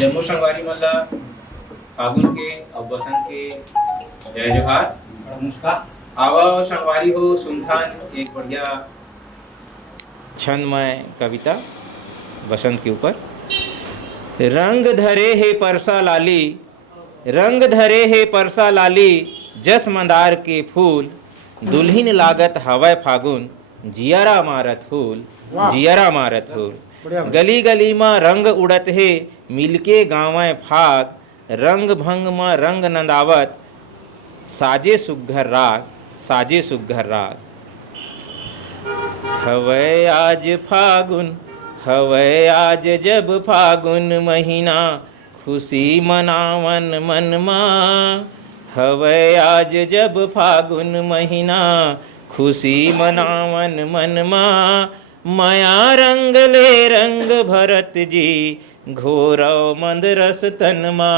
जम्मू संगवारी मल्ला फागुन के और बसंत के जय जोहार। नमस्कार। आवा संगवारी हो सुनथान एक बढ़िया छंदमय कविता बसंत के ऊपर। रंग धरे हे परसा लाली, रंग धरे हे परसा लाली, जस मंदार के फूल, दुल्हिन लागत हवय फागुन, जियरा मारत फूल, जियरा मारत फूल। गली गली में रंग उड़त हे, मिलके गावय फाग, रंग भंग में रंग नंदावत, साजे सुघ्घर राग, साजे सुघ्घर राग। हवय आज फागुन, हवय आज जब फागुन महीना, खुशी मनावन मन मा। हवय आज जब फागुन महीना, खुशी मनावन मन मा। माया रंग ले रंग भरत जी, घोरव मंद रस तन मा।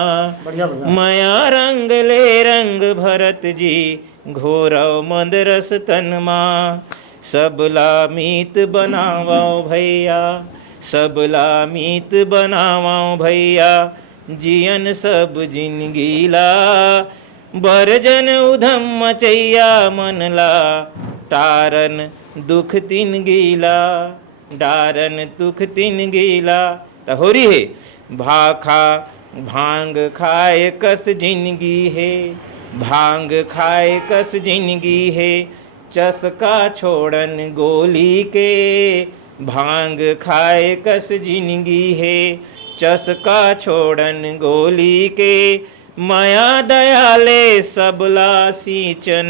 माया रंग ले रंग भरत जी, घोरव मंद रस तन मा। सबला मीत बनावो भैया, सबला मीत बनावो भैया, जियन सब जिनगीला। बरजन उधम मचैया मनला, टारन दुख तिन गीला, डारन दुख तिन गीला। त होरी है भाखा भांग खाए कस जिंदगी है, भांग खाए कस जिंदगी है, चसका छोड़न गोली के। भांग खाए कस जिंदगी है, चसका छोड़न गोली के। माया दयाले सबला सींचन,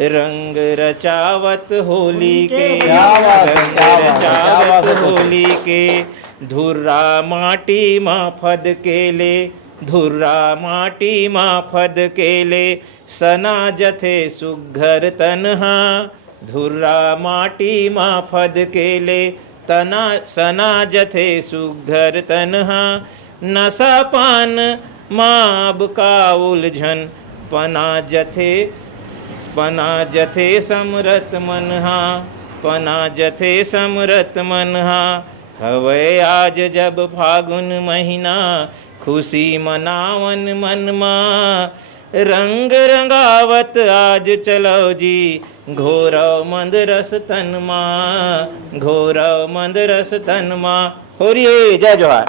रंग रचावत होली के, रंग रचावत होली के। धुर्रा माटी माँ फद केले, धुर्रा माटी माँ फद केले, सना जथे सुघ्घर तनहा। धुर्रा माटी माँ फद केले, तना सना जथे सुघ्घर तनहा। नशा पान माब का उलझन, पना जथे, पना जथे समरत मनहा, पना जथे समरत मनहा। हवय आज जब फागुन महीना, खुशी मनावन मन मा। रंग रंगावत आज चलो जी, घोरव मंद रस तन मा, घोरव मंद रस तन मा। होरी जय जोहार।